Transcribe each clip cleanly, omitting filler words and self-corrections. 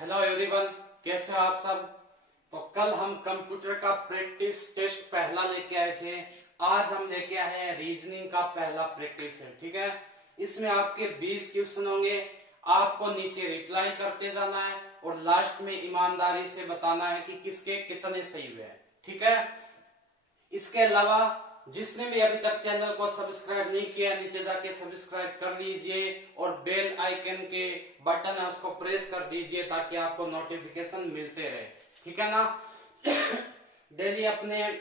Hello everyone, कैसे हो आप सब। तो कल हम कंप्यूटर का प्रैक्टिस टेस्ट पहला लेके आए थे। आज हम लेके आए हैं रीजनिंग का पहला प्रैक्टिस है। ठीक है, इसमें आपके 20 क्वेश्चन होंगे। आपको नीचे रिप्लाई करते जाना है और लास्ट में ईमानदारी से बताना है कि किसके कितने सही हुए हैं। ठीक है, इसके अलावा जिसने भी अभी तक चैनल को सब्सक्राइब नहीं किया, नीचे जाके सब्सक्राइब कर लीजिए और बेल आइकन के बटन है उसको प्रेस कर दीजिए ताकि आपको नोटिफिकेशन मिलते रहे। ठीक है ना। डेली अपने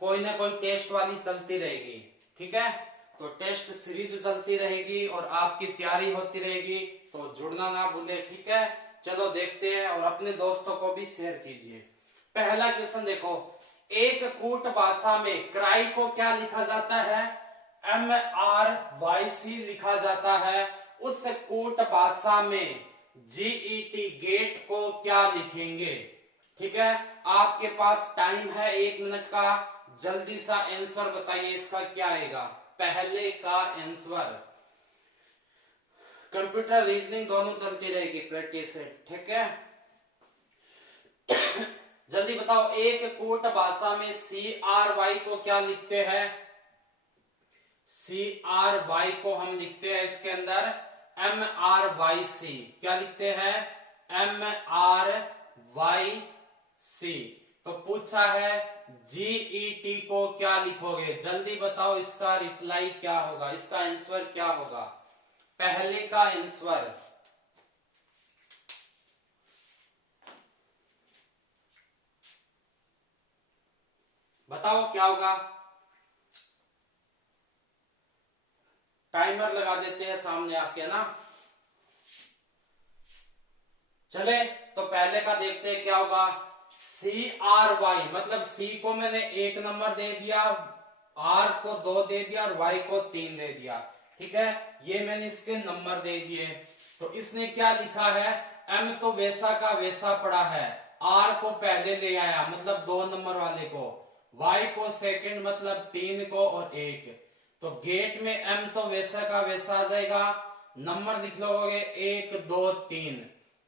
कोई ना कोई टेस्ट वाली चलती रहेगी। ठीक है, तो टेस्ट सीरीज चलती रहेगी और आपकी तैयारी होती रहेगी, तो जुड़ना ना भूले। ठीक है, चलो देखते हैं और अपने दोस्तों को भी शेयर कीजिए। पहला क्वेश्चन देखो, एक कूट भाषा में क्राई को क्या लिखा जाता है? MRYC लिखा जाता है। उस कूट भाषा में GET गेट को क्या लिखेंगे? ठीक है, आपके पास टाइम है 1 मिनट का। जल्दी सा आंसर बताइए, इसका क्या आएगा? पहले का आंसर। कंप्यूटर रीजनिंग दोनों चलती रहेगी प्रैक्टिस से। ठीक है, जल्दी बताओ। एक कूट भाषा में CRY को क्या लिखते हैं? CRY को हम लिखते हैं इसके अंदर MRYC। क्या लिखते हैं? MRYC। तो पूछा है GET को क्या लिखोगे? जल्दी बताओ, इसका रिप्लाई क्या होगा, इसका आंसर क्या होगा? पहले का आंसर बताओ क्या होगा। टाइमर लगा देते हैं सामने आपके ना। चले तो पहले का देखते हैं क्या होगा। CRY मतलब C को मैंने 1 नंबर दे दिया, R को 2 दे दिया और Y को 3 दे दिया। ठीक है, ये मैंने इसके नंबर दे दिए। तो इसने क्या लिखा है? M तो वैसा का वैसा पड़ा है, R को पहले ले आया मतलब 2 नंबर वाले को, Y को सेकंड मतलब 3 को और 1। तो गेट में M तो वैसा का वैसा आ जाएगा। नंबर लिख लोगे 1 2 3।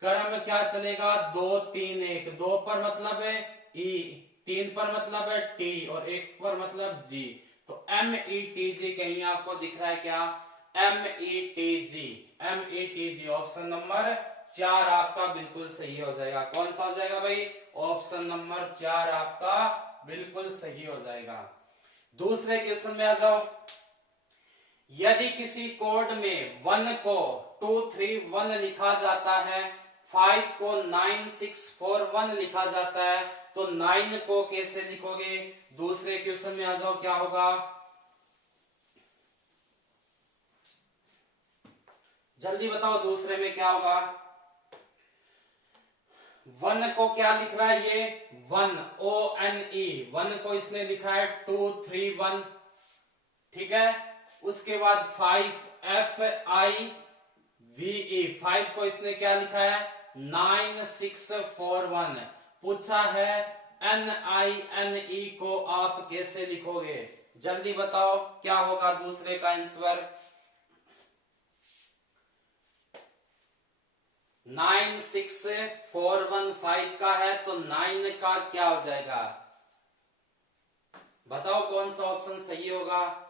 क्रम में क्या चलेगा? 2 3 1। 2 पर मतलब है E, 3 पर मतलब है T और 1 पर मतलब G। तो METG कहीं आपको दिख रहा है क्या? METG। METG ऑप्शन नंबर 4 आपका बिल्कुल सही हो जाएगा। कौन सा हो जाएगा भाई? ऑप्शन नंबर 4 आपका बिल्कुल सही हो जाएगा। दूसरे क्वेश्चन में आ जाओ। यदि किसी कोड में 1 को 231 लिखा जाता है, 5 को 9641 लिखा जाता है, तो 9 को कैसे लिखोगे? दूसरे क्वेश्चन में आ जाओ, क्या होगा? जल्दी बताओ, दूसरे में क्या होगा? 1 को क्या लिख रहा है ये? 1 ONE। 1 को इसने लिखा है 231। ठीक है, उसके बाद 5 FIVE। 5 को इसने क्या लिखा है? 9641। पूछा है NINE को आप कैसे लिखोगे? जल्दी बताओ क्या होगा दूसरे का आंसर? 96415 का है, तो 9 का क्या हो जाएगा? बताओ कौन सा ऑप्शन सही होगा।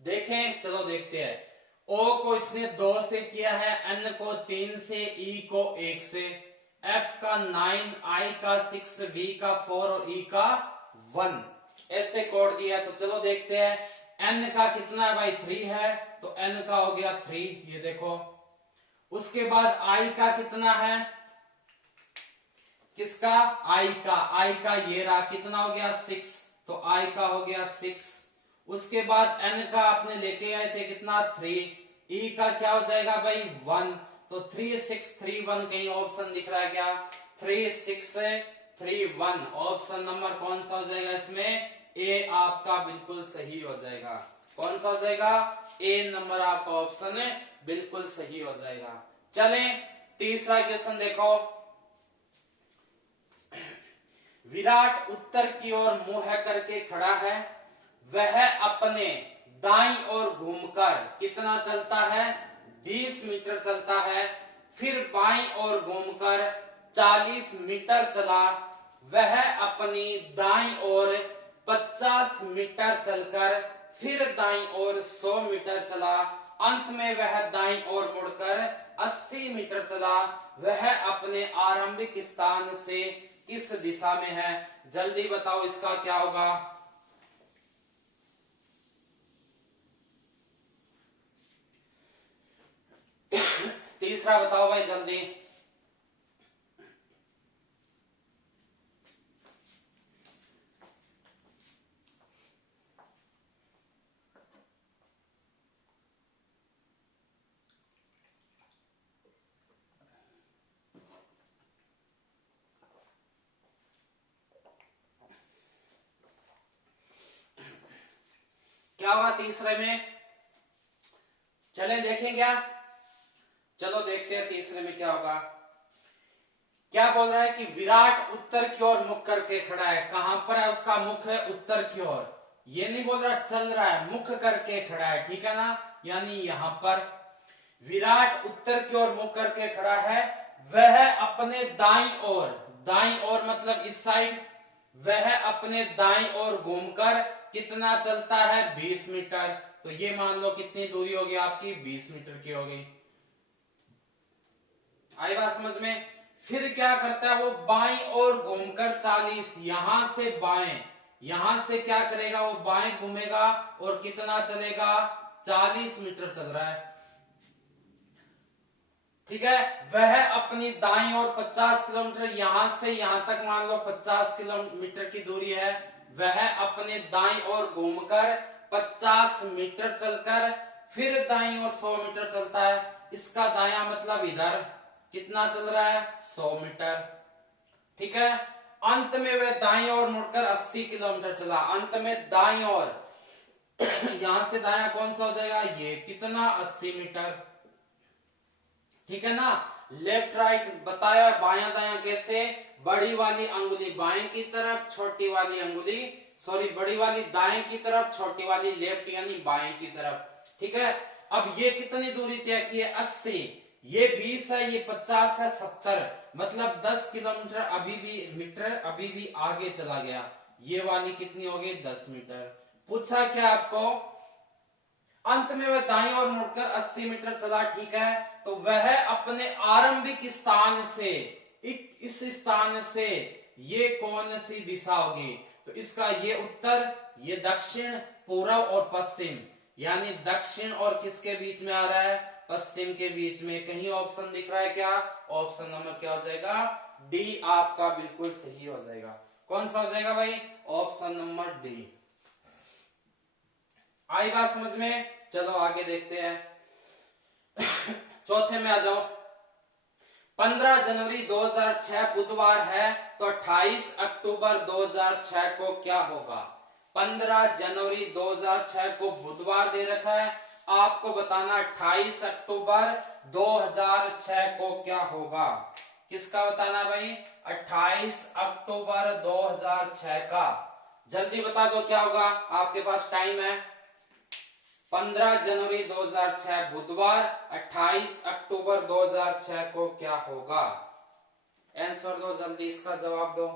देखें, चलो देखते हैं। O को इसने 2 से किया है, N को 3 से, E को 1 से, F का 9, I का 6, V का 4 और E का 1 ऐसे कोड दिया है। तो चलो देखते हैं N का कितना है भाई? 3 है, तो N का हो गया 3, ये देखो। उसके बाद I का कितना है? किसका? I का ये रहा, कितना हो गया? 6, तो I का हो गया 6। उसके बाद N का आपने लेके आए थे कितना? 3। E का क्या हो जाएगा भाई? 1। तो 3631 कहीं ऑप्शन दिख रहा है क्या? 3631 ऑप्शन नंबर कौन सा हो जाएगा इसमें? A आपका बिल्कुल सही हो जाएगा। कौन सा हो जाएगा? A नंबर आपका ऑप्शन है बिल्कुल सही हो जाएगा। चले तीसरा क्वेश्चन देखो। विराट उत्तर की ओर मुंह करके खड़ा है, वह अपने दाईं ओर घूमकर कितना चलता है? 20 मीटर चलता है। फिर बाईं ओर घूमकर 40 मीटर चला, वह अपनी दाईं ओर 50 मीटर चलकर फिर दाईं ओर 100 मीटर चला, अंत में वह दाईं ओर मुड़कर 80 मीटर चला। वह अपने आरंभिक स्थान से किस दिशा में है? जल्दी बताओ इसका क्या होगा। तीसरा बताओ भाई जल्दी। क्या होगा तीसरे में? चलें देखें क्या? चलो देखते हैं तीसरे में क्या होगा। क्या बोल रहा है कि विराट उत्तर की ओर मुख करके खड़ा है। कहां पर है उसका मुख? है उत्तर की ओर। ये नहीं बोल रहा चल रहा है, मुख करके खड़ा है, ठीक है ना, यानी यहां पर विराट उत्तर की ओर मुख करके खड़ा है। वह अपने दाईं ओर, दाईं ओर मतलब इस साइड, वह अपने दाईं ओर घूमकर कितना चलता है? 20 मीटर। तो ये मान लो कितनी दूरी होगी आपकी? 20 मीटर की होगी। आई बात समझ में? फिर क्या करता है वो? बाईं ओर घूमकर 40, यहां से बाएं, यहां से क्या करेगा वो? बाएं घूमेगा और कितना चलेगा? 40 मीटर चल रहा है, ठीक है। वह अपनी दाईं ओर 50 किलोमीटर, यहां से यहां तक मान लो 50 किलोमीटर की दूरी है। वह अपने दाईं ओर घूमकर 50 मीटर चलकर फिर दाईं ओर 100 मीटर चलता है। इसका दायां मतलब इधर कितना चल रहा है? 100 मीटर, ठीक है। अंत में वह दाईं ओर मुड़कर 80 किलोमीटर चला। अंत में दाईं ओर यहां से दायां कौन सा हो जाएगा? ये कितना? 80 मीटर, ठीक है ना। लेफ्ट राइट बताया, बायां दायां कैसे? बड़ी वाली अंगुली बाएं की तरफ, छोटी वाली अंगुली बड़ी वाली दाएं की तरफ, छोटी वाली लेफ्ट यानी बाएं की तरफ, ठीक है। अब ये कितनी दूरी तय की है? 80, ये 20 है, ये 50 है, 70, मतलब 10 किलोमीटर अभी भी आगे चला गया। ये वाली कितनी होगी? 10 मीटर। पूछा क्या आपको? अंत में वह दाईं ओर मुड़कर 80 मीटर चला, ठीक है। तो वह अपने आरंभिक स्थान से, इस स्थान से ये कौन सी दिशा होगी? तो इसका ये उत्तर, ये दक्षिण, पूर्व और पश्चिम, यानी दक्षिण और किसके बीच में आ रहा है? पश्चिम के बीच में। कहीं ऑप्शन दिख रहा है क्या? ऑप्शन नंबर क्या हो जाएगा? डी आपका बिल्कुल सही हो जाएगा। कौन सा हो जाएगा भाई? Option number D. आई बात समझ में? चलो आगे देखते हैं। चौथे में आ जाओ। 15 जनवरी 2006 बुधवार है, तो 28 अक्टूबर 2006 को क्या होगा? 15 जनवरी 2006 को बुधवार दे रखा है, आपको बताना 28 अक्टूबर 2006 को क्या होगा। किसका बताना भाई? 28 अक्टूबर 2006 का। जल्दी बता दो क्या होगा, आपके पास टाइम है। 15 जनवरी 2006 बुधवार, 28 अक्टूबर 2006 को क्या होगा? आंसर दो जल्दी, इसका जवाब दो।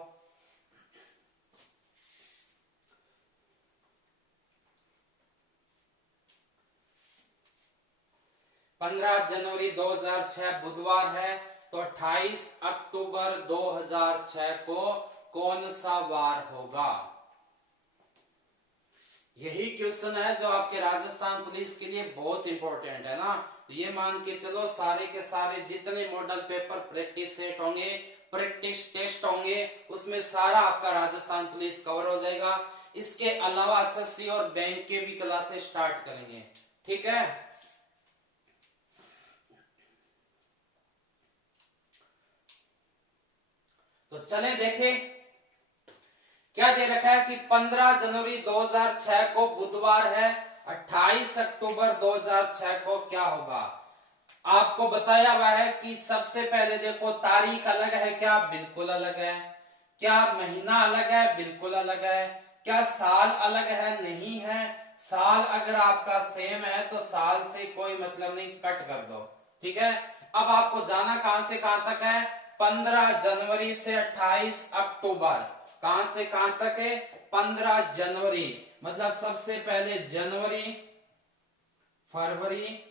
पंद्रह जनवरी 2006 बुधवार है, तो 28 अक्टूबर 2006 को कौन सा वार होगा? यही क्वेश्चन है जो आपके राजस्थान पुलिस के लिए बहुत इंपॉर्टेंट है ना। तो ये मान के चलो सारे के सारे जितने मॉडल पेपर प्रैक्टिस सेट होंगे, प्रैक्टिस टेस्ट होंगे, उसमें सारा आपका राजस्थान पुलिस कवर हो जाएगा। इसके अलावा एसएससी और बैंक के भी क्लासेस स्टार्ट करेंगे, ठीक है। तो चले देखें क्या दे रखा है कि 15 जनवरी 2006 को बुधवार है, 28 अक्टूबर 2006 को क्या होगा। आपको बताया हुआ है कि सबसे पहले देखो तारीख अलग है क्या? बिल्कुल अलग है। क्या महीना अलग है? बिल्कुल अलग है। क्या साल अलग है? नहीं है। साल अगर आपका सेम है तो साल से कोई मतलब नहीं, कट कर दो, ठीक है। अब आपको जाना कहां से कहां तक है? 15 जनवरी से 28 अक्टूबर। कहां से कहां तक है? 15 जनवरी, मतलब सबसे पहले जनवरी, फरवरी,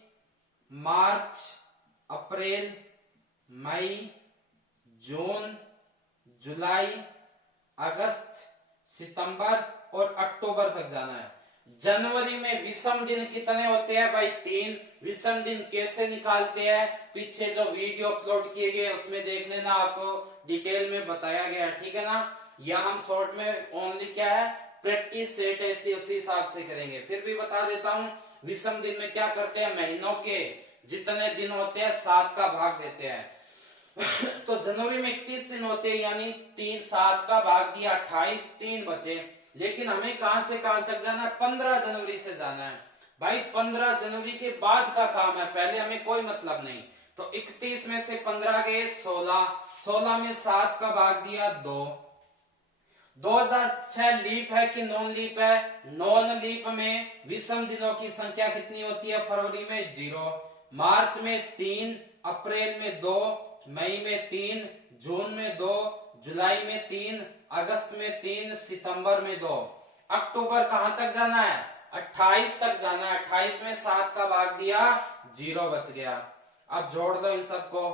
मार्च, अप्रैल, मई, जून, जुलाई, अगस्त, सितंबर और अक्टूबर तक जाना है। जनवरी में विषम दिन कितने होते हैं भाई? 3। विषम दिन कैसे निकालते हैं? पीछे जो वीडियो अपलोड किए गए उसमें देख लेना, आपको डिटेल में बताया गया है, ठीक है ना। या हम शॉर्ट में ओनली क्या है, प्रैक्टिस सेट है, इसलिए उसी हिसाब से करेंगे। फिर भी बता देता हूँ, विषम दिन में क्या करते हैं, महीनों के जितने दिन होते हैं 7 का भाग देते हैं। तो जनवरी में 31 दिन होते हैं, यानी 3 7 का भाग दिया 28, 3 बचे। लेकिन हमें कहां से कहां तक जाना है? 15 जनवरी से जाना है भाई। 15 जनवरी के बाद का काम है, पहले हमें कोई मतलब नहीं। तो 31 में से 15 गए 16, 16 में 7 का भाग दिया 2। 2006 लीप है कि नॉन लीप है? नॉन लीप में विषम दिनों की संख्या कितनी होती है? फरवरी में 0, मार्च में 3, अप्रैल में 2, मई में 3, जून में 2, जुलाई में 3, अगस्त में 3, सितंबर में 2। अक्टूबर कहां तक जाना है? 28 तक जाना है। 28 में 7 का भाग दिया 0 बच गया। अब जोड़ दो इन सबको,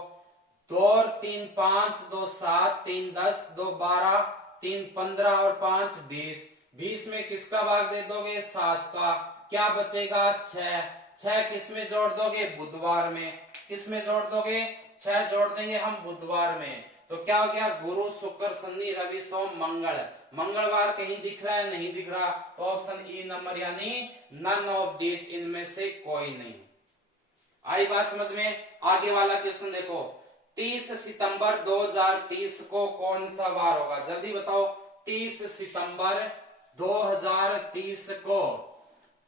2 और 3 5, 2 7, 3 10, 2 12, 3 15 और 5 20। 20 में किसका भाग दे दोगे? 7 का। क्या बचेगा? 6। 6 किस में जोड़ दोगे? बुधवार में। किस में जोड़ दोगे? 6 जोड़ देंगे हम बुधवार में। तो क्या हो गया? गुरु, शुक्र, शनि, रवि, सोम, मंगल। मंगलवार कहीं दिख रहा है? नहीं दिख रहा, तो ऑप्शन ई नंबर, यानी नन ऑफ दिस, इनमें से कोई नहीं। आई बात समझ में? आगे वाला क्वेश्चन देखो, 30 सितंबर 2030 को कौन सा वार होगा? जल्दी बताओ, 30 सितंबर 2030 को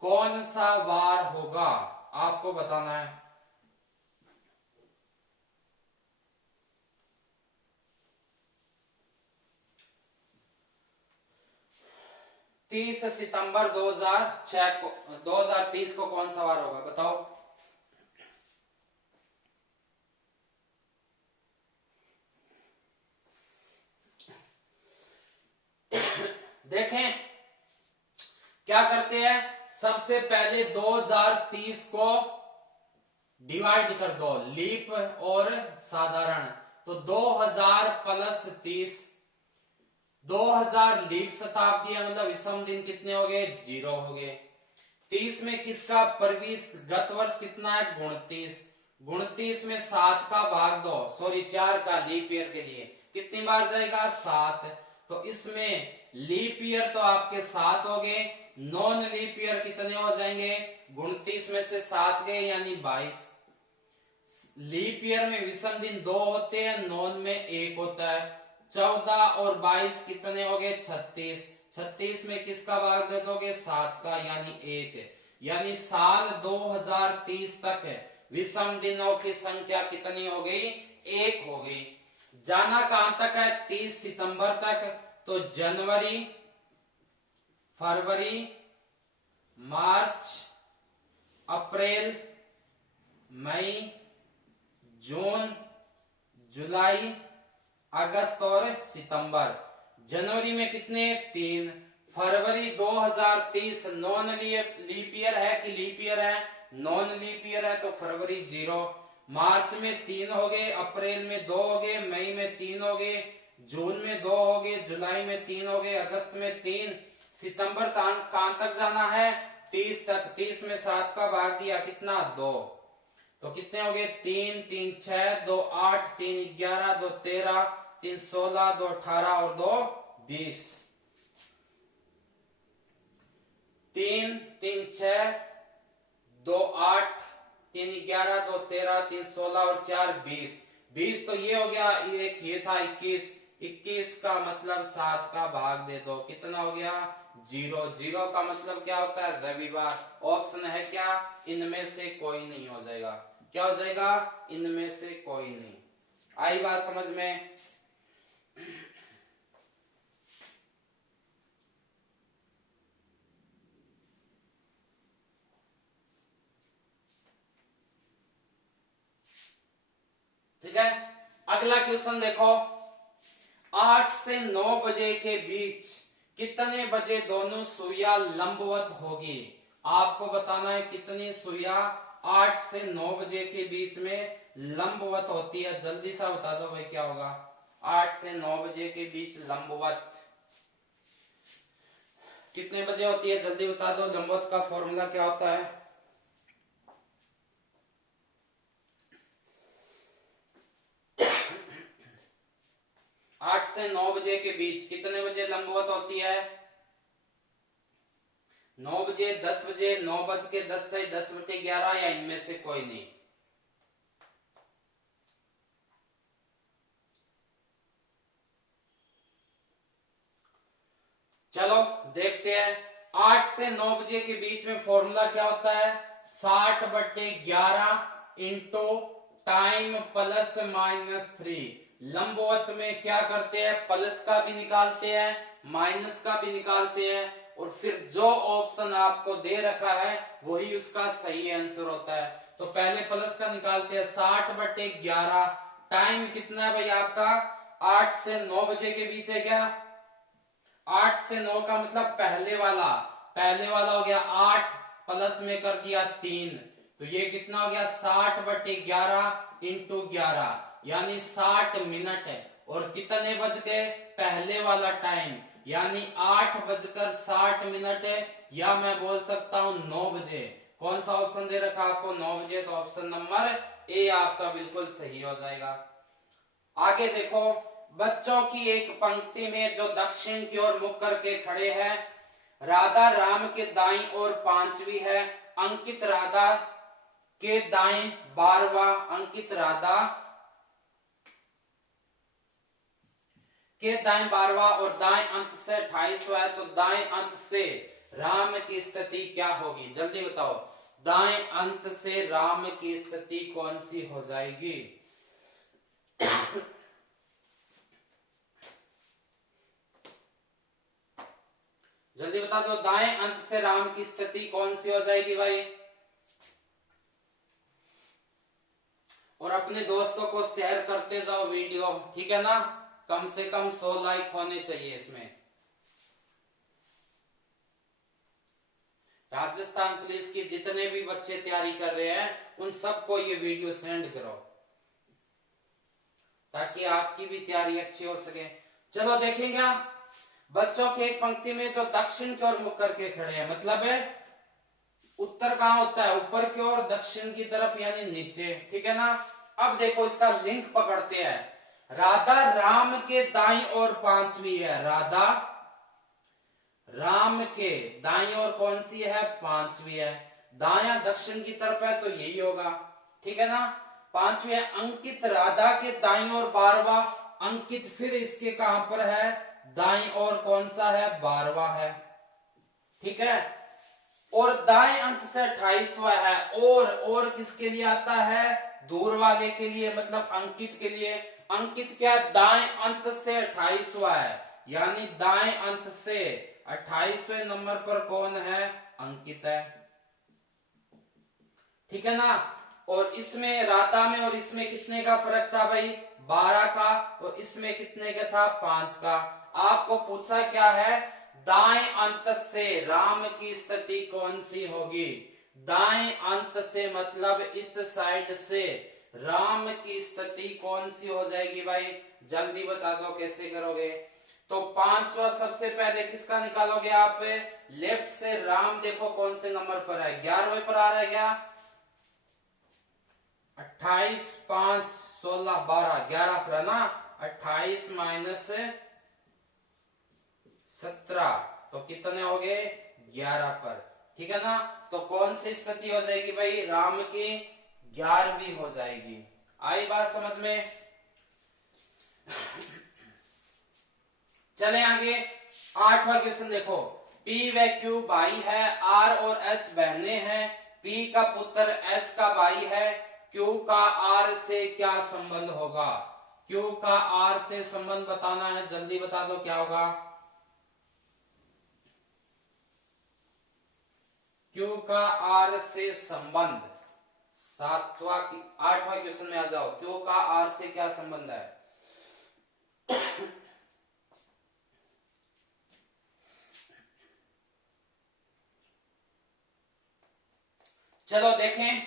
कौन सा वार होगा? आपको बताना है। तीस सितंबर 2030 को कौन सा वार होगा? बताओ। देखें क्या करते हैं, सबसे पहले 2030 को डिवाइड कर दो, लीप और साधारण। तो 2000 प्लस 30, 2000 लीप शताब्दी है, मतलब विषम दिन कितने हो गए? 0 हो गए। 30 में किसका परवीस गत वर्ष कितना है? 29। 29 में 7 का भाग दो, सॉरी 4 का, लीप ईयर के लिए कितनी बार जाएगा? 7। तो इसमें लीप ईयर तो आपके 7 हो गए, नॉन लीप ईयर कितने हो जाएंगे? 29 में से 7 गए, यानी 22। लीप ईयर में विषम दिन 2 होते हैं, नॉन में 1 होता है। 14 और 22 कितने हो गए? 36। 36 में किसका भाग दे दोगे? 7 का, यानी 1। यानी साल 2030 तक विषम दिनों की संख्या कितनी हो गई? 1 हो गई। जाना कहां तक है? 30 सितंबर तक। तो जनवरी, फरवरी, मार्च, अप्रैल, मई, जून, जुलाई, अगस्त और सितंबर। जनवरी में कितने? 3। फरवरी 2030 नॉन लीप ईयर है कि लीप ईयर है? नॉन लीप ईयर है, तो फरवरी 0। मार्च में 3 हो गए, अप्रैल में 2 हो गए, मई में 3 हो गए, जून में 2 हो गए, जुलाई में 3 हो गए, अगस्त में 3, सितंबर कहां तक जाना है? 30 तक। 30 में 7 का भाग दिया, कितना? 2। तो कितने हो गए? 3 3 6, 2 8, 3 11, 2 13, 3 16, 2 18 और 2 20। 3 3 6, 2 8, 3 11, 2 13, 3 16 और 4 20। 20 तो ये हो गया, एक ये था 21। 21 का मतलब 7 का भाग दे दो, कितना हो गया? 0। 0 का मतलब क्या होता है? रविवार। ऑप्शन है क्या? इनमें से कोई नहीं हो जाएगा। क्या हो जाएगा? इनमें से कोई नहीं। आई बात समझ में? ठीक है। अगला क्वेश्चन देखो, 8 से 9 बजे के बीच कितने बजे दोनों सुइयां लंबवत होगी। आपको बताना है कितनी सुइयां 8 से 9 बजे के बीच में लंबवत होती है। जल्दी सा बता दो भाई क्या होगा। 8 से 9 बजे के बीच लंबवत कितने बजे होती है, जल्दी बता दो। लंबवत का फॉर्मूला क्या होता है? आठ से 9 बजे के बीच कितने बजे लंबवत होती है? 9 बजे, 10 बजे, 9:10 से 10/11 या इनमें से कोई नहीं। चलो देखते हैं। 8 से 9 बजे के बीच में फॉर्मूला क्या होता है? 60/11 इंटू टाइम प्लस -3। लंबवत में क्या करते हैं? प्लस का भी निकालते हैं, माइनस का भी निकालते हैं, और फिर जो ऑप्शन आपको दे रखा है वही उसका सही आंसर होता है। तो पहले प्लस का निकालते हैं। 60/11 टाइम कितना है भाई आपका? 8 से 9 बजे के बीच है क्या? 8 से 9 का मतलब पहले वाला हो गया 8 प्लस में कर दिया 3, तो ये कितना हो गया? 60/11 इंटू 11 यानी 60 मिनट है। और कितने बज गए? पहले वाला टाइम यानी 8:60 है, या मैं बोल सकता हूं 9 बजे। कौन सा ऑप्शन दे रखा आपको? 9 बजे। तो ऑप्शन नंबर ए आपका बिल्कुल सही हो जाएगा। आगे देखो, बच्चों की एक पंक्ति में जो दक्षिण की ओर मुख करके खड़े हैं, राधा राम के दाईं ओर 5वीं है, अंकित राधा के दाएं 12वां, अंकित राधा के दाएं 12वां और दाएं अंत से 28वां है। तो दाएं अंत से राम की स्थिति क्या होगी? जल्दी बताओ, दाएं अंत से राम की स्थिति कौन सी हो जाएगी? जल्दी बता दो, दाएं अंत से राम की स्थिति कौन सी हो जाएगी भाई? और अपने दोस्तों को शेयर करते जाओ वीडियो, ठीक है ना? कम से कम 100 लाइक होने चाहिए इसमें। राजस्थान पुलिस की जितने भी बच्चे तैयारी कर रहे हैं उन सबको ये वीडियो सेंड करो ताकि आपकी भी तैयारी अच्छी हो सके। चलो देखेंगे आप, बच्चों के एक पंक्ति में जो दक्षिण की ओर मुख करके खड़े हैं, मतलब है उत्तर कहां होता है? ऊपर की ओर, दक्षिण की तरफ यानी नीचे, ठीक है ना? अब देखो इसका लिंक पकड़ते हैं। राधा राम के दाईं ओर 5वीं है, राधा राम के दाईं ओर कौन सी है? 5वीं है। दाया दक्षिण की तरफ है तो यही होगा, ठीक है ना? 5वीं है। अंकित राधा के दाईं ओर 12वां, अंकित फिर इसके कहां पर है? दाईं ओर कौन सा है? 12वां है, ठीक है? और दाएं अंत से 28वां है। और किसके लिए आता है? दूर वाले के लिए, मतलब अंकित के लिए। अंकित क्या? दाएं अंत से 28वां है, यानी दाएं अंत से 28वें नंबर पर कौन है? अंकित है, ठीक है ना? और इसमें राधा में और इसमें कितने का फर्क था भाई? 12 का। और इसमें कितने का था? 5 का। आपको पूछा क्या है? दाएं अंत से राम की स्थिति कौन सी होगी? दाएं अंत से मतलब इस साइड से राम की स्थिति कौन सी हो जाएगी भाई? जल्दी बता दो कैसे करोगे। तो 5वां सबसे पहले किसका निकालोगे आप? लेफ्ट से राम देखो कौन से नंबर पर है? 11वें पर आ रहा है क्या? 28, 5, 16, 12, 11 पर है ना? 28 माइनस 17 तो कितने हो गए? 11 पर, ठीक है ना? तो कौन सी स्थिति हो जाएगी भाई? राम की 11वीं हो जाएगी। आई बात समझ में? चले आगे, 8वां क्वेश्चन देखो। P व Q भाई है, R और S बहनें हैं, P का पुत्र S का भाई है, Q का R से क्या संबंध होगा? Q का R से संबंध बताना है, जल्दी बता दो क्या होगा? Q का R से संबंध, आठवां क्वेश्चन में आ जाओ। क्यू का आर से क्या संबंध है? चलो देखें,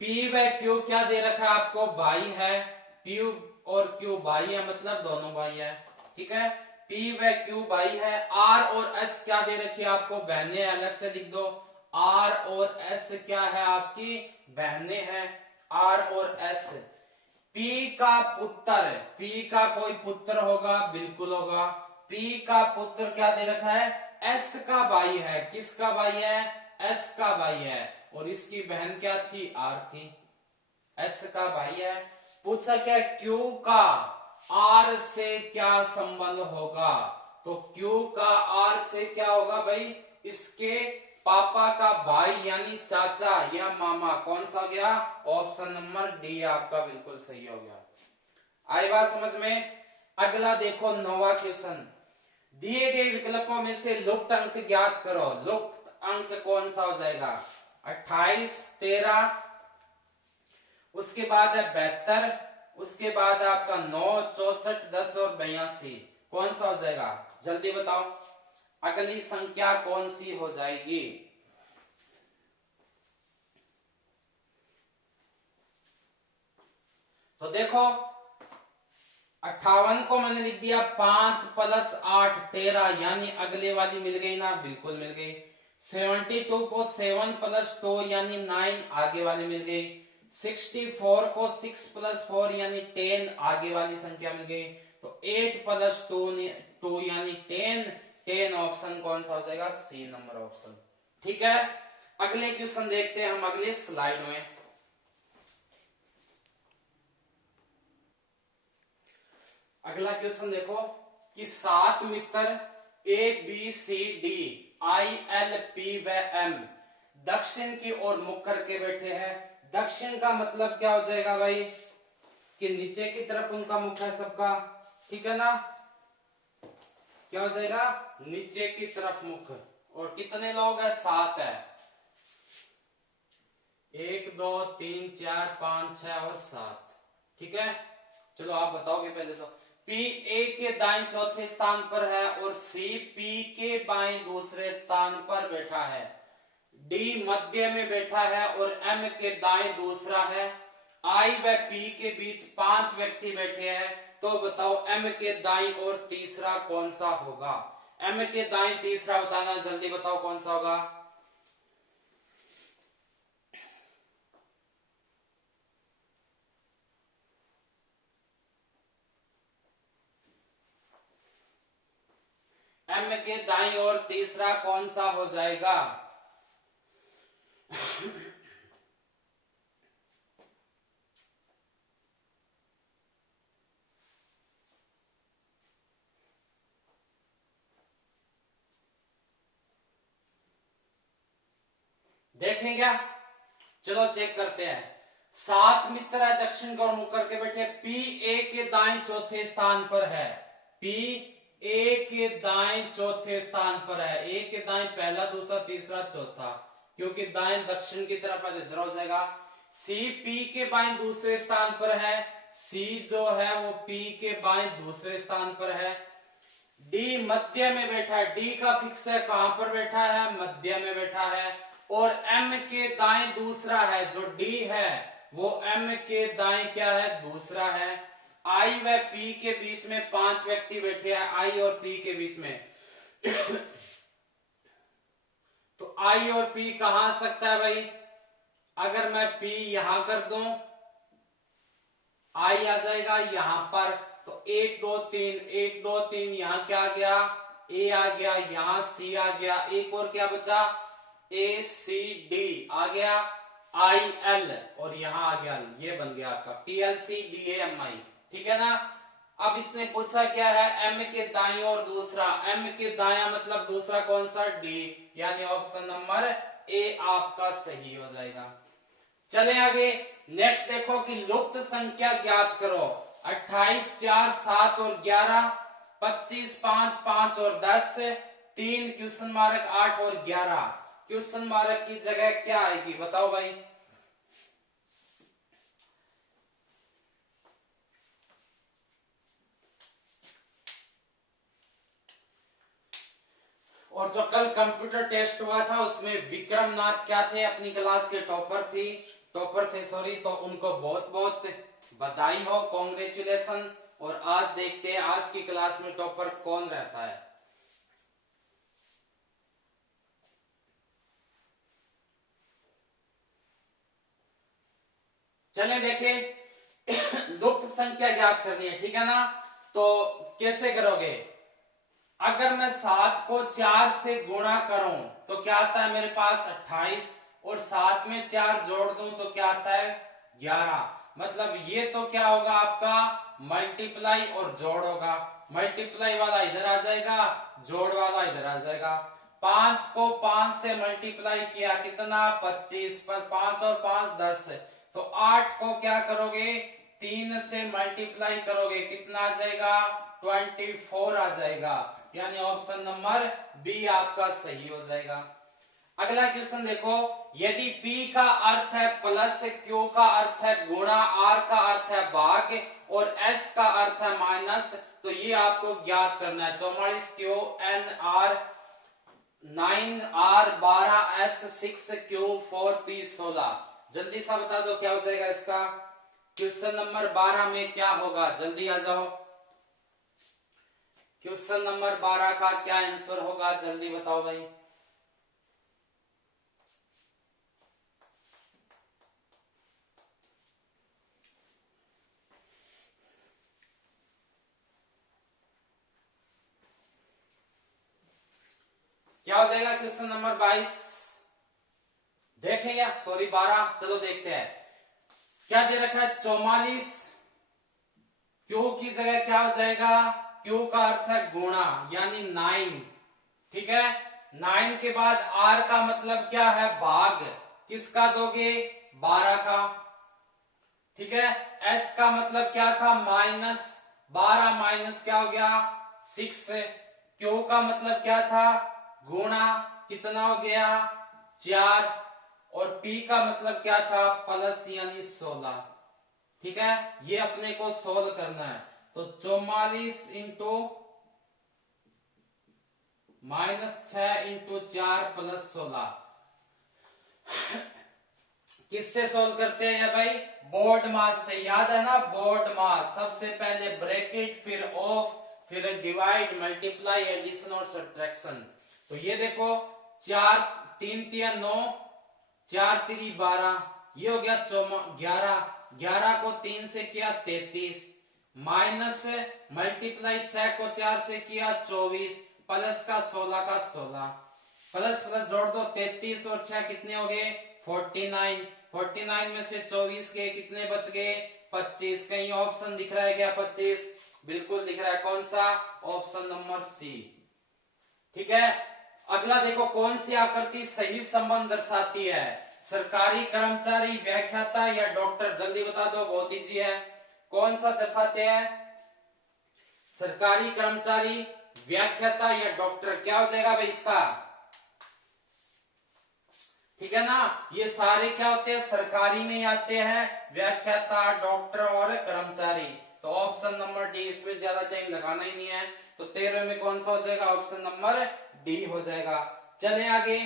पी व क्यू क्या दे रखा है आपको? भाई है। पी और क्यू भाई है, मतलब दोनों भाई है। ठीक है, पी व क्यू भाई है। आर और एस क्या दे रखी है आपको? बहनें। अलग से लिख दो, आर और एस क्या है आपकी? बहनें हैं। आर और एस। पी का पुत्र, पी का कोई पुत्र होगा? बिल्कुल होगा। पी का पुत्र क्या दे रखा है? एस का भाई है। किसका भाई है? एस का भाई है। और इसकी बहन क्या थी? आर थी। एस का भाई है। पूछा क्या? क्यू का आर से क्या संबंध होगा? तो क्यू का आर से क्या होगा भाई? इसके पापा का भाई यानी चाचा या मामा। कौन सा हो गया? ऑप्शन नंबर डी आपका बिल्कुल सही हो गया। आई बात समझ में? अगला देखो 9वां क्वेश्चन। दिए गए विकल्पों में से लुप्त अंक ज्ञात करो। लुप्त अंक कौन सा हो जाएगा? 28, 13, उसके बाद है 72, उसके बाद है आपका 9, 64, 10 और 82। कौन सा हो जाएगा? जल्दी बताओ, अगली संख्या कौन सी हो जाएगी? तो देखो, 58 को मैंने लिख दिया 5 + 8 13, यानी अगले वाली मिल गई ना? बिल्कुल मिल गई। 72 को 7 + 2 यानी 9, आगे वाली मिल गई। 64 को 6 + 4 यानी 10, आगे वाली संख्या मिल गई। तो 8 + 2 यानी 10। 10 ऑप्शन कौन सा हो जाएगा? C number option. ठीक है, अगले क्वेश्चन देखते हैं हम अगले स्लाइड में। अगला क्वेश्चन देखो कि 7 मित्र A B C D I L P व एम दक्षिण की ओर मुख करके बैठे हैं। दक्षिण का मतलब क्या हो जाएगा भाई? कि नीचे की तरफ उनका मुख है सबका। ठीक है ना? क्या हो जाएगा? नीचे की तरफ मुख। और कितने लोग हैं? 7 है। 1 2 3 4 5 6 और 7। ठीक है, चलो आप बताओगे पहले तो। पी ए के दाएं चौथे स्थान पर है और सी पी के बाएं दूसरे स्थान पर बैठा है। डी मध्य में बैठा है और एम के दाएं दूसरा है। आई व पी के बीच 5 व्यक्ति बैठे हैं। तो बताओ एम के दाएं और तीसरा कौन सा होगा? एम के दाएं तीसरा बताना, जल्दी बताओ कौन सा होगा? एम के दाईं ओर तीसरा कौन सा हो जाएगा? देखें क्या? चलो चेक करते हैं। 7 मित्र है, दक्षिण की ओर मुख करके बैठे। पी ए के दाएं चौथे स्थान पर है। पी ए के दाएं चौथे स्थान पर है। ए के दाएं पहला, दूसरा, तीसरा, चौथा, क्योंकि दाएं दक्षिण की तरफ है, इधर हो जाएगा। सी पी के बाएं दूसरे स्थान पर है। सी जो है वो पी के बाएं दूसरे स्थान पर है। डी मध्य में बैठा है। डी का फिक्स है, कहां पर बैठा है? मध्य में बैठा है। और एम के दाएं दूसरा है। जो डी है वो एम के दाएं क्या है? दूसरा है। आई व पी के बीच में 5 व्यक्ति बैठे हैं। आई और पी के बीच में तो आई और पी कहां आ सकता है भाई? अगर मैं पी यहां कर दूं, आई आ जाएगा यहां पर। तो 1 2 3, 1 2 3, यहां क्या आ गया? ए आ गया, यहां सी आ गया, एक और क्या बचा? ए सी डी आ गया, आई एल, और यहां आ गया, ये बन गया आपका पीएलसी डी एम आई। ठीक है ना? अब इसने पूछा क्या है? एम के दाएं और दूसरा। एम के दाया मतलब दूसरा कौन सा? डी, यानी ऑप्शन नंबर ए आपका सही हो जाएगा। चले आगे, नेक्स्ट देखो कि लुप्त संख्या ज्ञात करो। 28, 4, 7 और 11, 25, 5, 5 और 10, 3 क्वेश्चन मार्क 8 और 11। क्वेश्चन मार्क की जगह क्या आएगी? बताओ भाई। और जो कल कंप्यूटर टेस्ट हुआ था उसमें विक्रम नाथ क्या थे, अपनी क्लास के टॉपर थे सॉरी, तो उनको बहुत बहुत बधाई हो, कॉन्ग्रेचुलेशन। और आज देखते हैं आज की क्लास में टॉपर कौन रहता है। चले देखें लुप्त संख्या ज्ञात करनी है, ठीक है ना। तो कैसे करोगे, अगर मैं 7 को 4 से गुणा करूं तो क्या आता है मेरे पास 28, और 7 में 4 जोड़ दूं तो क्या आता है 11। मतलब ये तो क्या होगा आपका मल्टीप्लाई और जोड़ होगा, मल्टीप्लाई वाला इधर आ जाएगा, जोड़ वाला इधर आ जाएगा। 5 को 5 से मल्टीप्लाई किया कितना 25, पर 5 और 5 10, तो 8 को क्या करोगे 3 से मल्टीप्लाई करोगे कितना आ जाएगा 24 आ जाएगा, यानी ऑप्शन नंबर बी आपका सही हो जाएगा। अगला क्वेश्चन देखो, यदि P का अर्थ है प्लस, Q का अर्थ है गुणा, R का अर्थ है भाग और S का अर्थ है माइनस, तो ये आपको ज्ञात करना है। 44 Q N R 9 R 12 S 6 Q 4 P 16। जल्दी सा बता दो क्या हो जाएगा इसका। क्वेश्चन नंबर 12 में क्या होगा, जल्दी आ जाओ। क्वेश्चन नंबर 12 का क्या आंसर होगा, जल्दी बताओ भाई। क्या हो जाएगा क्वेश्चन नंबर 22, देखेंगे सॉरी 12, चलो देखते हैं क्या दे रखा है। 44 क्यू की जगह क्या हो जाएगा, क्यू का अर्थ है गुणा यानी 9, ठीक है। 9 के बाद आर का मतलब क्या है भाग, किसका दोगे 12 का, ठीक है। एस का मतलब क्या था माइनस, 12 माइनस क्या हो गया 6। क्यू का मतलब क्या था गुणा, कितना हो गया 4, और पी का मतलब क्या था प्लस यानी 16, ठीक है। ये अपने को सोल्व करना है, तो 44 इंटू -6 इंटू 4 प्लस 16 किससे सोल्व करते हैं या भाई बोर्ड मास से, याद है ना बोर्ड मास। सबसे पहले ब्रैकेट फिर ऑफ फिर डिवाइड मल्टीप्लाई एडिशन और सब्ट्रैक्शन। तो ये देखो 4 3 3 9 4 3 12, ये हो गया 11, 11 को 3 से किया 33, माइनस मल्टीप्लाई 6 को 4 से किया 24, प्लस का 16 का 16, प्लस प्लस जोड़ दो 33 और 6 कितने हो गए 49, 49 में से 24 के कितने बच गए 25। कहीं ऑप्शन दिख रहा है क्या 25, बिल्कुल दिख रहा है, कौन सा ऑप्शन नंबर सी, ठीक है। अगला देखो कौन सी आकृति सही संबंध दर्शाती है, सरकारी कर्मचारी, व्याख्याता या डॉक्टर, जल्दी बता दो, बहुत इजी है। कौन सा दर्शाते हैं, सरकारी कर्मचारी, व्याख्याता या डॉक्टर, क्या हो जाएगा भाई इसका, ठीक है ना। ये सारे क्या होते हैं सरकारी में आते हैं, व्याख्याता डॉक्टर और कर्मचारी, तो ऑप्शन नंबर डी, इसमें ज्यादा टाइम लगाना ही नहीं है, तो 13 में कौन सा हो जाएगा ऑप्शन नंबर डी हो जाएगा। चले आगे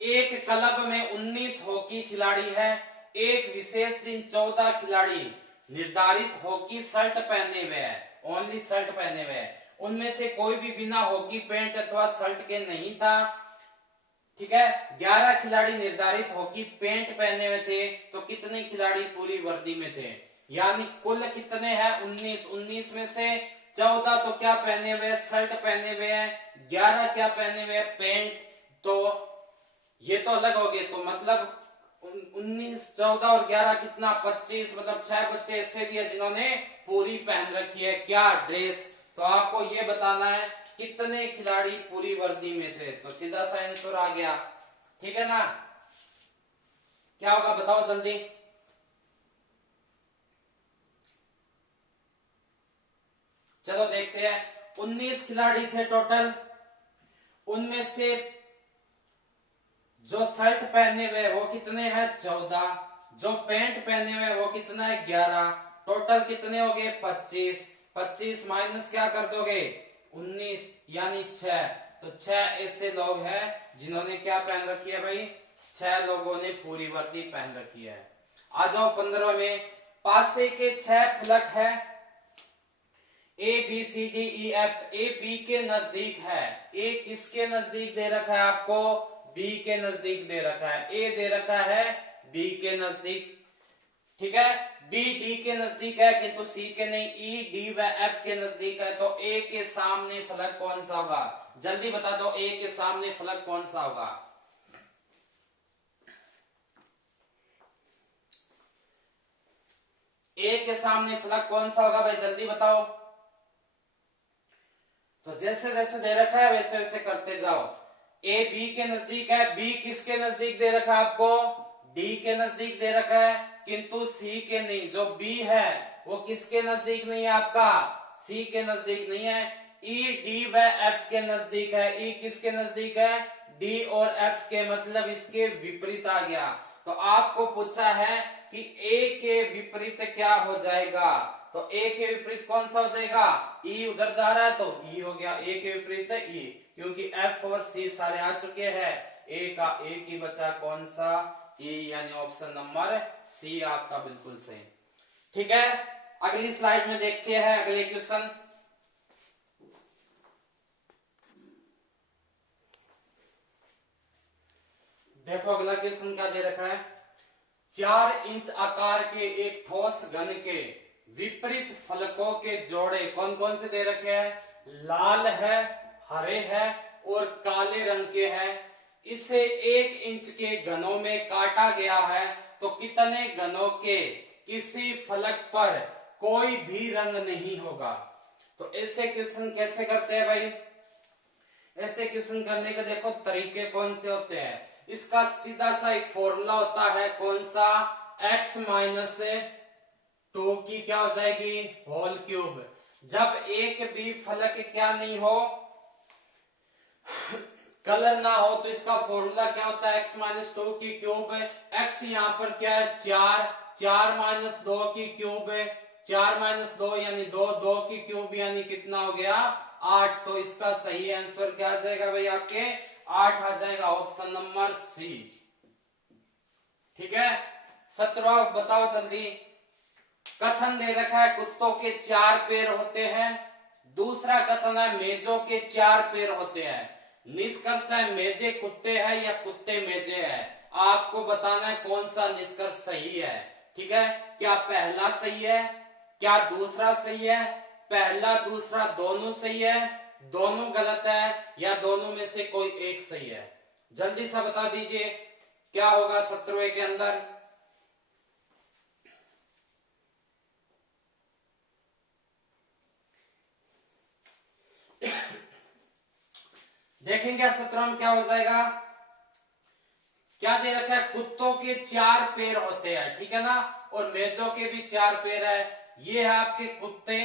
एक क्लब में 19 हॉकी खिलाड़ी है, एक विशेष दिन 14 खिलाड़ी निर्धारित हॉकी शर्ट पहने हुए है, ओनली शर्ट पहने हुए है, उनमें से कोई भी बिना हॉकी पैंट अथवा शर्ट के नहीं था, ठीक है। 11 खिलाड़ी निर्धारित हॉकी पैंट पहने हुए थे, तो कितने खिलाड़ी पूरी वर्दी में थे, यानी कुल कितने हैं 19, 19 में से 14 तो क्या पहने हुए शर्ट पहने हुए हैं, 11 क्या पहने हुए पैंट, तो ये तो अलग हो गए, तो मतलब 19 14 और 11 कितना 25, मतलब 6 बच्चे ऐसे भी है जिन्होंने पूरी पहन रखी है क्या ड्रेस, तो आपको ये बताना है कितने खिलाड़ी पूरी वर्दी में थे, तो सीधा सा आंसर आ गया, ठीक है ना। क्या होगा बताओ जल्दी, चलो देखते हैं। 19 खिलाड़ी थे टोटल, उनमें से जो शर्ट पहने हुए वो कितने हैं 14, जो पैंट पहने हुए वो कितना है 11, टोटल कितने हो गए 25, 25 माइनस क्या कर दोगे 19 यानी 6। तो 6 ऐसे लोग हैं जिन्होंने क्या पहन रखी है भाई, 6 लोगों ने पूरी वर्दी पहन रखी है। आ जाओ 15 में, पासे के 6 फलक है, A B C D E F. A B के नजदीक है, ए किसके नजदीक दे रखा है आपको, बी के नजदीक दे रखा है। ए दे रखा है बी के नजदीक, ठीक है। बी डी के नजदीक है किंतु सी के नहीं, ई डी व एफ के नजदीक है। तो ए के सामने फलक कौन सा होगा, जल्दी बता दो, ए के सामने फलक कौन सा होगा। ए के सामने फलक कौन सा होगा भाई, जल्दी बताओ। तो जैसे जैसे दे रखा है वैसे वैसे करते जाओ। ए बी के नजदीक है, बी किसके नजदीक दे रखा है आपको, डी के नजदीक दे रखा है किंतु सी के नहीं। जो बी है वो किसके नजदीक नहीं है आपका, सी के नजदीक नहीं है। ई डी व एफ के नजदीक है। ई किसके नजदीक है, डी और एफ के, मतलब इसके विपरीत आ गया। तो आपको पूछा है कि ए के विपरीत क्या हो जाएगा, तो ए के विपरीत कौन सा हो जाएगा, ई उधर जा रहा है तो ई हो गया, ए के विपरीत है ई, क्योंकि एफ और सी सारे आ चुके हैं। ए का एक ही बचा कौन सा, ई, यानी ऑप्शन नंबर सी आपका बिल्कुल सही। ठीक है, अगली स्लाइड में देखते हैं अगले क्वेश्चन। देखो अगला क्वेश्चन क्या दे रखा है, 4 इंच आकार के एक ठोस घन के विपरीत फलकों के जोड़े कौन कौन से दे रखे हैं, लाल है, हरे है और काले रंग के हैं। इसे 1 इंच के घनों में काटा गया है तो कितने घनों के किसी फलक पर कोई भी रंग नहीं होगा। तो ऐसे क्वेश्चन कैसे करते हैं भाई, ऐसे क्वेश्चन करने के देखो तरीके कौन से होते हैं। इसका सीधा सा एक फॉर्मूला होता है, कौन सा, x माइनस 2 की क्या हो जाएगी, होल क्यूब। जब एक भी फलक क्या नहीं हो, कलर ना हो, तो इसका फॉर्मूला क्या होता है, x माइनस 2 की क्यूब है। x यहाँ पर क्या है 4, 4 माइनस 2 की क्यूब है, 4 माइनस 2 यानी 2, 2 की क्यूब यानी कितना हो गया 8। तो इसका सही आंसर क्या आ जाएगा भाई, आपके 8 आ जाएगा, ऑप्शन नंबर सी। ठीक है, 17 बताओ जल्दी। कथन दे रखा है कुत्तों के 4 पैर होते हैं, दूसरा कथन है मेजों के 4 पैर होते हैं। निष्कर्ष है मेजे कुत्ते हैं या कुत्ते मेजे है, आपको बताना है कौन सा निष्कर्ष सही है। ठीक है, क्या पहला सही है, क्या दूसरा सही है, पहला दूसरा दोनों सही है, दोनों गलत है, या दोनों में से कोई एक सही है। जल्दी से बता दीजिए क्या होगा 17वें के अंदर। देखेंगे 17 में क्या हो जाएगा। क्या दे रखा है, कुत्तों के 4 पैर होते हैं, ठीक है ना, और मेजों के भी 4 पैर है। ये है आपके कुत्ते,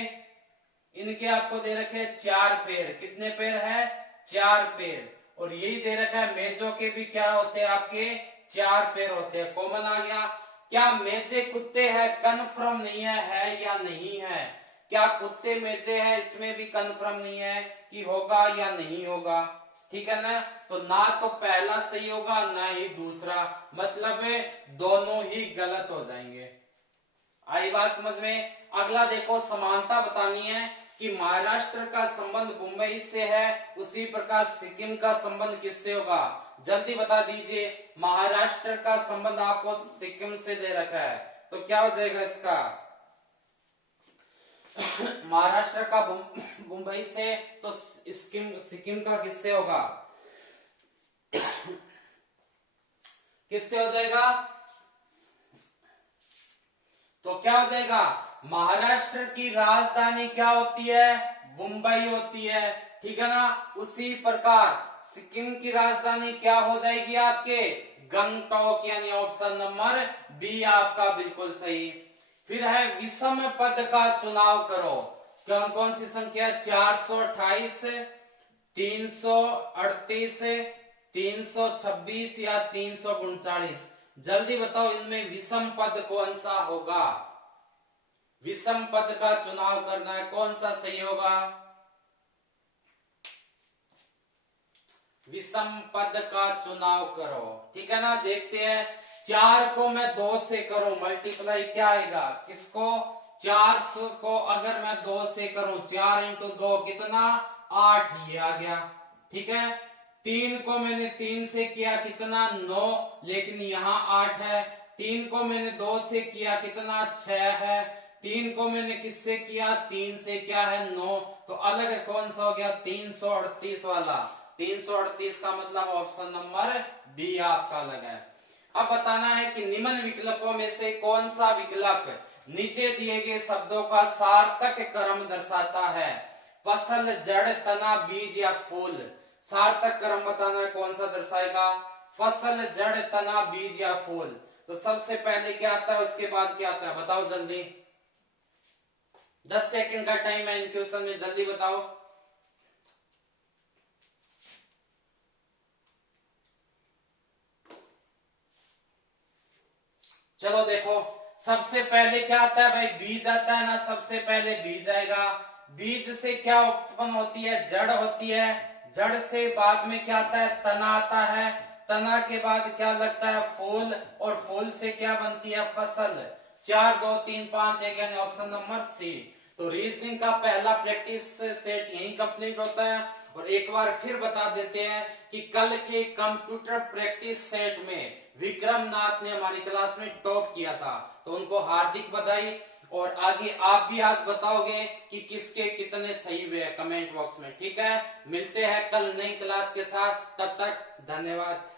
इनके आपको दे रखे हैं 4 पैर, कितने पैर है 4 पैर। और यही दे रखा है मेजों के भी क्या होते हैं आपके 4 पैर होते हैं, कॉमन आ गया। क्या मेजे कुत्ते हैं, कन्फर्म नहीं है या नहीं है। क्या कुत्ते मेजे हैं, इसमें भी कन्फर्म नहीं है कि होगा या नहीं होगा। ठीक है ना, तो ना तो पहला सही होगा ना ही दूसरा, मतलब दोनों ही गलत हो जाएंगे। आई बात समझ में। अगला देखो, समानता बतानी है कि महाराष्ट्र का संबंध मुंबई से है, उसी प्रकार सिक्किम का संबंध किससे होगा, जल्दी बता दीजिए। महाराष्ट्र का संबंध आपको सिक्किम से दे रखा है, तो क्या हो जाएगा इसका महाराष्ट्र का मुंबई से, तो सिक्किम का किससे होगा, किससे हो जाएगा, तो क्या हो जाएगा, महाराष्ट्र की राजधानी क्या होती है, मुंबई होती है, ठीक है ना। उसी प्रकार सिक्किम की राजधानी क्या हो जाएगी आपके, गंगटोक, यानी ऑप्शन नंबर बी आपका बिल्कुल सही। फिर है विषम पद का चुनाव करो, कौन कौन सी संख्या, 428, 338, 326 या 339, जल्दी बताओ इनमें विषम पद कौन सा होगा। विषम पद का चुनाव करना है, कौन सा सही होगा। विषम पद का चुनाव करो। ठीक है ना, देखते हैं 4 को मैं 2 से करूं मल्टीप्लाई, क्या आएगा, किसको, 4 को अगर मैं 2 से करूं, 4 इंटू 2 कितना, 8, ये आ गया। ठीक है, 3 को मैंने 3 से किया कितना, 9, लेकिन यहाँ 8 है। 3 को मैंने 2 से किया कितना, 6 है। 3 को मैंने किससे किया, 3 से, क्या है, 9। तो अलग कौन सा हो गया, 338 वाला। 338 का मतलब ऑप्शन नंबर बी आपका अलग है। अब बताना है कि निम्न विकल्पों में से कौन सा विकल्प नीचे दिए गए शब्दों का सार्थक क्रम दर्शाता है। फसल, जड़, तना, बीज या फूल। सार्थक क्रम बताना है कौन सा दर्शाएगा, फसल, जड़, तना, बीज या फूल। तो सबसे पहले क्या आता है, उसके बाद क्या आता है, बताओ जल्दी। 10 सेकंड का टाइम है इन क्वेश्चन में, जल्दी बताओ। चलो देखो, सबसे पहले क्या आता है भाई, बीज आता है ना, सबसे पहले बीज आएगा। बीज से क्या उत्पन्न होती है, जड़ होती है। जड़ से बाद में क्या आता है, तना आता है। तना के बाद क्या लगता है, फूल, और फूल से क्या बनती है, फसल। 4 2 3 5 1 यानी ऑप्शन नंबर सी। तो रीजनिंग का पहला प्रैक्टिस सेट यही कंप्लीट होता है। और एक बार फिर बता देते हैं कि कल के कंप्यूटर प्रैक्टिस सेट में विक्रम नाथ ने हमारी क्लास में टॉप किया था, तो उनको हार्दिक बधाई। और आगे आप भी आज बताओगे कि किसके कितने सही हुए कमेंट बॉक्स में। ठीक है, मिलते हैं कल नई क्लास के साथ, तब तक धन्यवाद।